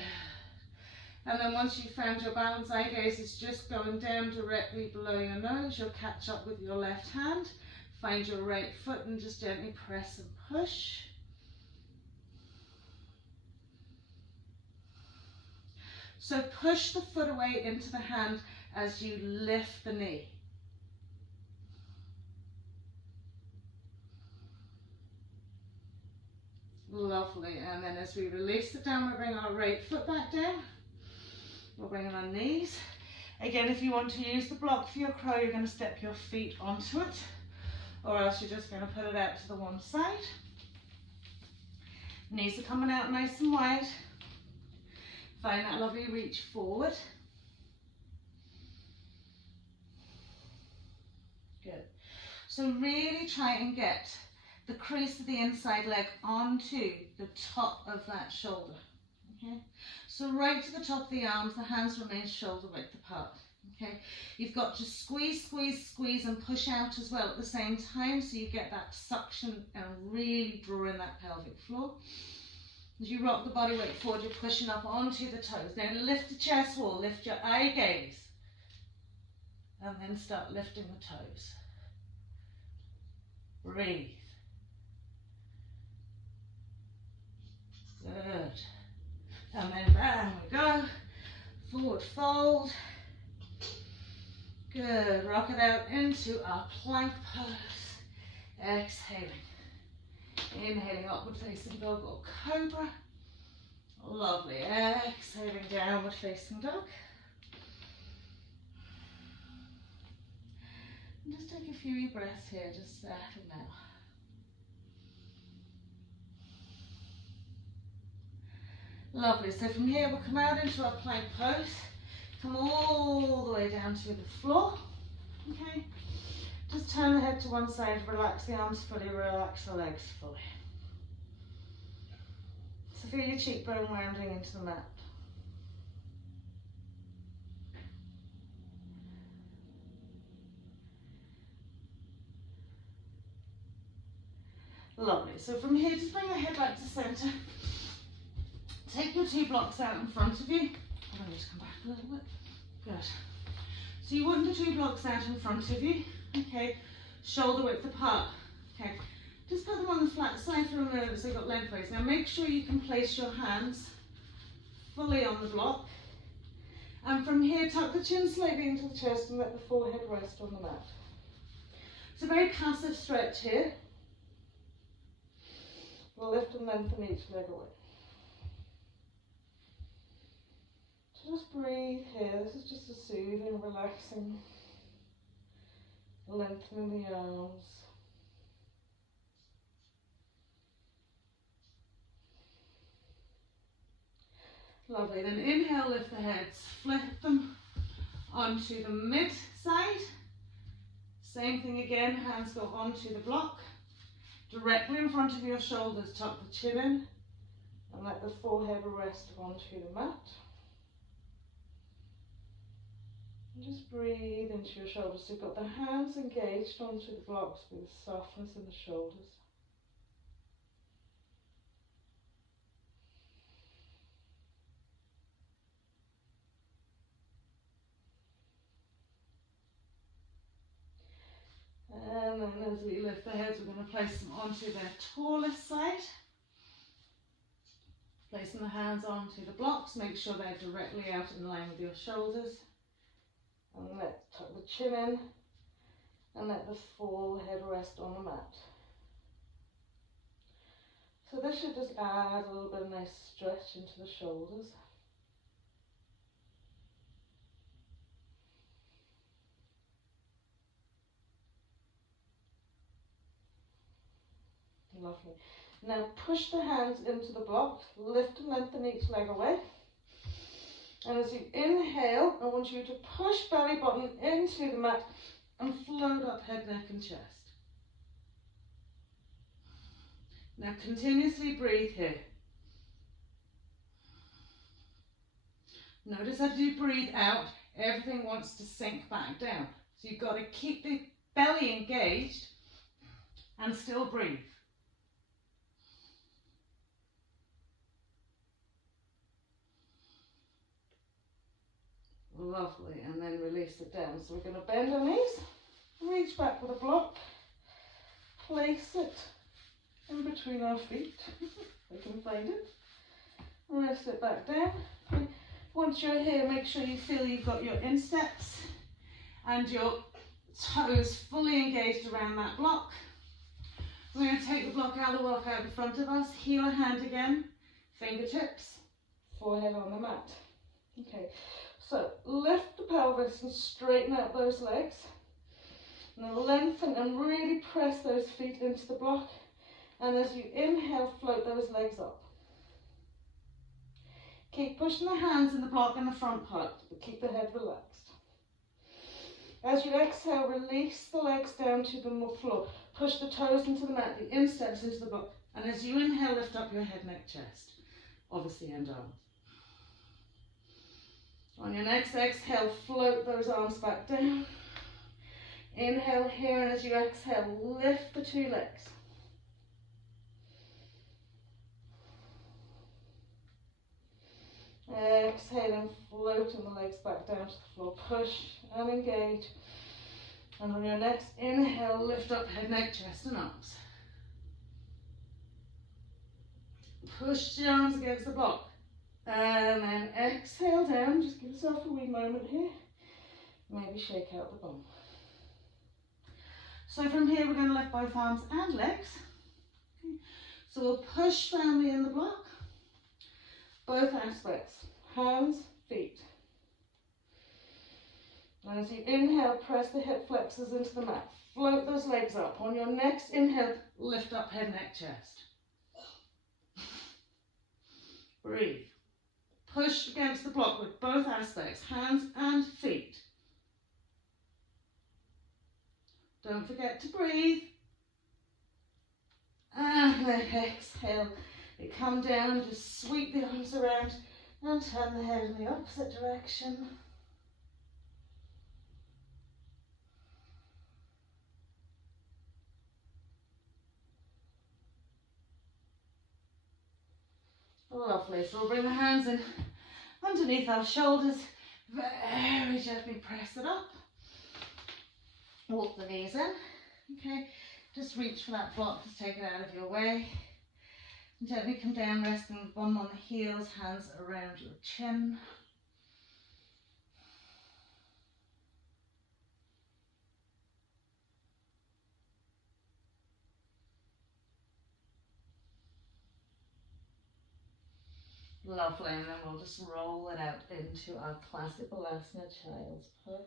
And then once you've found your balance, eye gaze is just going down directly below your nose. You'll catch up with your left hand. Find your right foot and just gently press and push. So push the foot away into the hand as you lift the knee. Lovely. And then as we release it down, we bring our right foot back down. We'll bring in our knees. Again, if you want to use the block for your crow, you're going to step your feet onto it, or else you're just going to put it out to the one side. Knees are coming out nice and wide. Find that lovely reach forward. Good. So really try and get the crease of the inside leg onto the top of that shoulder. Okay, so right to the top of the arms, the hands remain shoulder width apart. Okay, you've got to squeeze, squeeze, squeeze and push out as well at the same time, so you get that suction and really draw in that pelvic floor. As you rock the body weight forward, you're pushing up onto the toes. Now lift the chest wall, lift your eye gaze, and then start lifting the toes. Breathe. Good. And then down we go, forward fold. Good, rock it out into our plank pose. Exhaling. Inhaling upward facing dog or cobra. Lovely, exhaling downward facing dog. And just take a few breaths here, just settle now. Lovely. So from here we'll come out into our plank pose. Come all the way down to the floor. Okay. Just turn the head to one side, relax the arms fully, relax the legs fully. So feel your cheekbone rounding into the mat. Lovely. So from here, just bring the head back to centre. Take your 2 blocks out in front of you. I'm going to come back a little bit. Good. So you want the 2 blocks out in front of you. Okay. Shoulder width apart. Okay. Just put them on the flat side for a moment so you've got lengthways. Now make sure you can place your hands fully on the block. And from here, tuck the chin slightly into the chest and let the forehead rest on the mat. It's a very passive stretch here. We'll lift and lengthen each leg away. Just breathe here. This is just a soothing, relaxing, lengthening the arms. Lovely. Then inhale, lift the heads, flip them onto the mid side. Same thing again, hands go onto the block. Directly in front of your shoulders, tuck the chin in and let the forehead rest onto the mat. And just breathe into your shoulders. So you've got the hands engaged onto the blocks with softness in the shoulders. And then as we lift the heads, we're going to place them onto their tallest side. Placing the hands onto the blocks, make sure they're directly out in line with your shoulders. And tuck the chin in and let the forehead rest on the mat. So this should just add a little bit of nice stretch into the shoulders. Lovely. Now push the hands into the block, lift and lengthen each leg away. And as you inhale, I want you to push belly button into the mat and float up head, neck and chest. Now continuously breathe here. Notice as you breathe out, everything wants to sink back down. So you've got to keep the belly engaged and still breathe. Lovely, and then release it down. So we're going to bend our knees, reach back with a block, place it in between our feet, if we can find it, rest it back down. Once you're here, make sure you feel you've got your insteps and your toes fully engaged around that block. We're going to take the block out of the walk out in front of us, heel a hand again, fingertips, forehead on the mat. Okay. So lift the pelvis and straighten out those legs. Now lengthen and really press those feet into the block. And as you inhale, float those legs up. Keep pushing the hands in the block in the front part, but keep the head relaxed. As you exhale, release the legs down to the floor. Push the toes into the mat, the insteps into the block. And as you inhale, lift up your head, neck, chest. Obviously, and arms. On your next exhale, float those arms back down. Inhale here, and as you exhale, lift the 2 legs. Exhale and floating the legs back down to the floor. Push and engage. And on your next inhale, lift up head, neck, chest and arms. Push the arms against the block. And then exhale down, just give yourself a wee moment here. Maybe shake out the bum. So from here we're going to lift both arms and legs. Okay. So we'll push firmly in the block. Both aspects, hands, feet. And as you inhale, press the hip flexors into the mat. Float those legs up. On your next inhale, lift up head, neck, chest. Breathe. Push against the block with both aspects, hands and feet. Don't forget to breathe. And then exhale. You come down, just sweep the arms around and turn the head in the opposite direction. Lovely. So we'll bring the hands in underneath our shoulders. Very gently press it up. Walk the knees in. Okay. Just reach for that block, just take it out of your way. And gently come down, resting the bum on the heels, hands around your chin. Lovely, and then we'll just roll it out into our classic Balasana Child's Pose.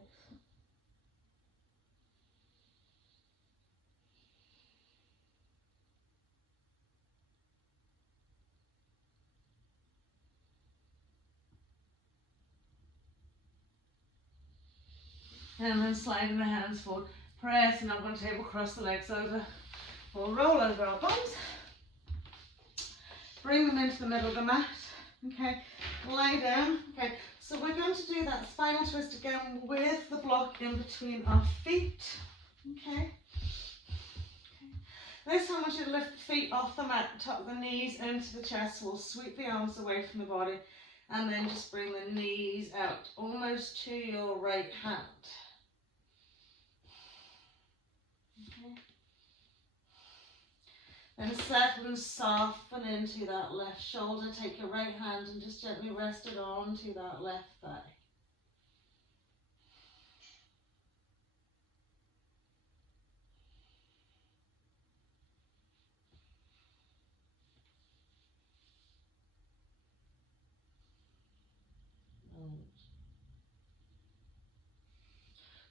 And then sliding the hands forward, press, and I'm going to table cross the legs over. We'll roll over our bums. Bring them into the middle of the mat. Okay, lie down. Okay, so we're going to do that spinal twist again with the block in between our feet. Okay. This time I want you to lift the feet off the mat, tuck the knees into the chest. We'll sweep the arms away from the body and then just bring the knees out almost to your right hand. Okay. Then settle and soften into that left shoulder. Take your right hand and just gently rest it onto that left thigh.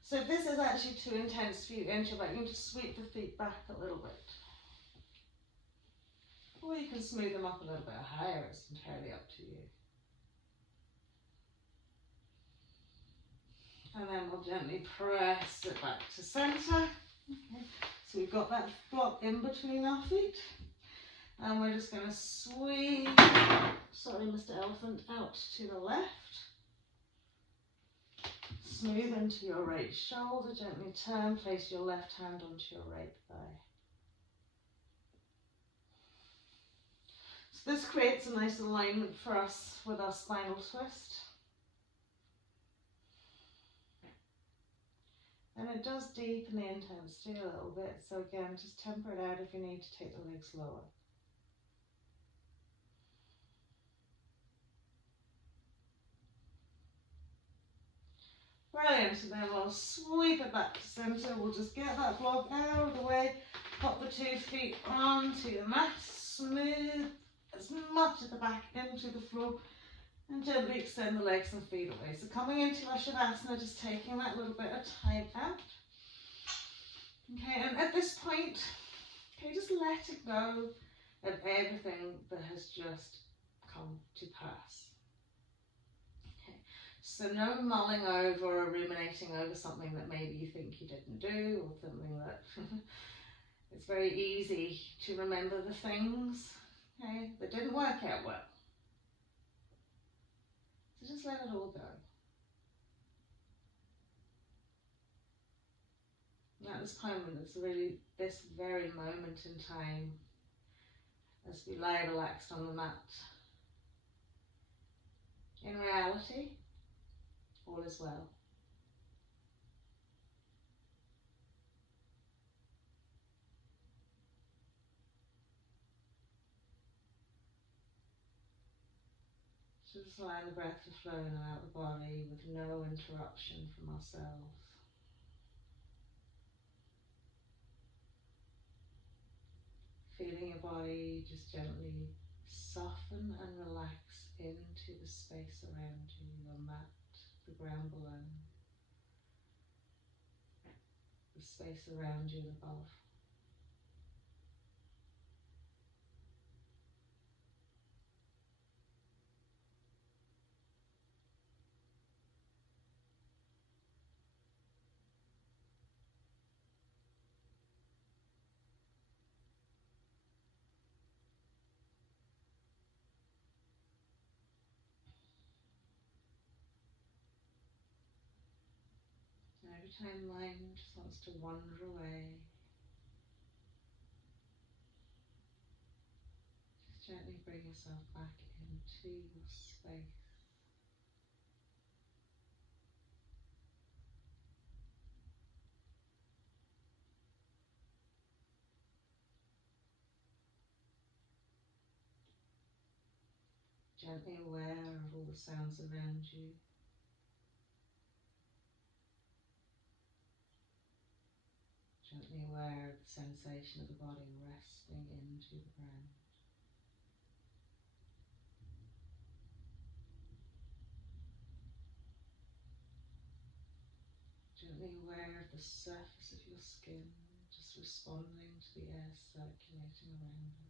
So if this is actually too intense for you, into your back, you can just sweep the feet back a little bit. Or you can smooth them up a little bit higher, it's entirely up to you. And then we'll gently press it back to centre. Okay. So we've got that block in between our feet. And we're just going to sweep, sorry Mr. Elephant, out to the left. Smooth into your right shoulder, gently turn, place your left hand onto your right thigh. So this creates a nice alignment for us with our spinal twist. And it does deepen the intensity a little bit, so again, just temper it out if you need to take the legs lower. Brilliant, so then we'll sweep it back to centre. We'll just get that block out of the way, pop the 2 feet onto the mat, smooth as much at the back into the floor, and gently extend the legs and feet away. So coming into our Shavasana, just taking that little bit of time out. Okay, and at this point, okay, just let it go of everything that has just come to pass. So no mulling over or ruminating over something that maybe you think you didn't do, or something that it's very easy to remember the things, okay, that didn't work out well. So just let it all go. And at this moment, it's really this very moment in time, as we lie relaxed on the mat. In reality, all is well. So just allowing the breath to flow in and out the body with no interruption from ourselves. Feeling your body just gently soften and relax into the space around you, your mat, the ground below, the space around you and above. anytime mind just wants to wander away, just gently bring yourself back into your space. Gently aware of all the sounds around you. Gently aware of the sensation of the body resting into the ground. Gently aware of the surface of your skin, just responding to the air circulating around it.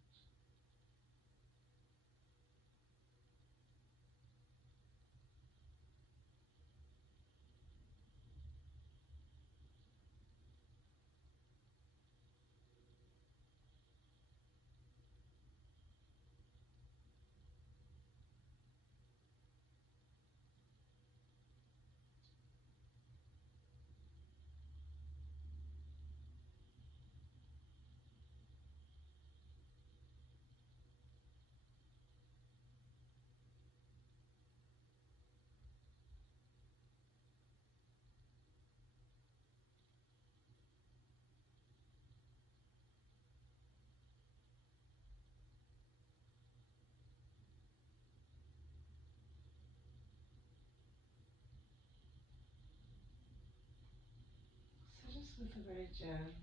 So just with a very gentle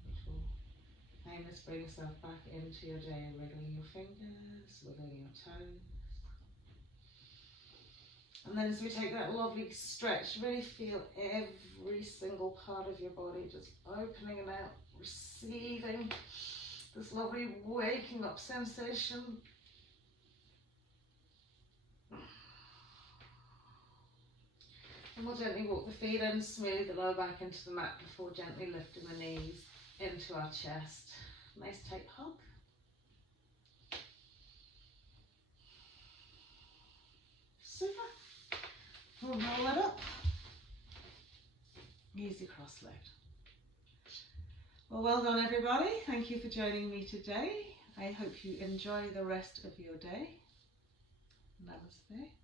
aim, bring yourself back into your day, wiggling your fingers, wiggling your toes. And then as we take that lovely stretch, really feel every single part of your body just opening and out, receiving this lovely waking up sensation. And we'll gently walk the feet in, smooth the lower back into the mat before gently lifting the knees into our chest. Nice tight hug. Super. We'll roll it up. Easy cross-legged. Well done everybody. Thank you for joining me today. I hope you enjoy the rest of your day. Namaste.